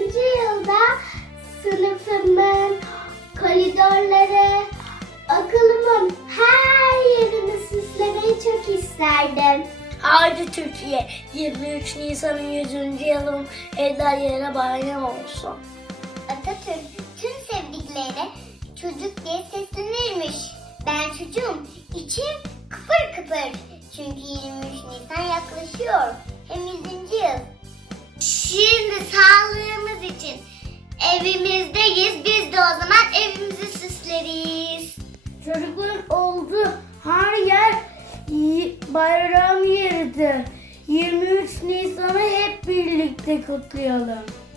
yılda sınıfımın koridorları, okulumun her yerini süslemeyi çok isterdim. Haydi Türkiye, 23 Nisan'ın 100. yılın evler yerine bayram olsun. Atatürk tüm sevdiklerine çocuk diye seslenirmiş. Ben çocuğum, içim kıpır kıpır. Çünkü 23 Nisan yaklaşıyor. Evimizdeyiz. Biz de o zaman evimizi süsleriz. Çocukların olduğu her yer bayram yeridir. 23 Nisan'ı hep birlikte kutlayalım. 100.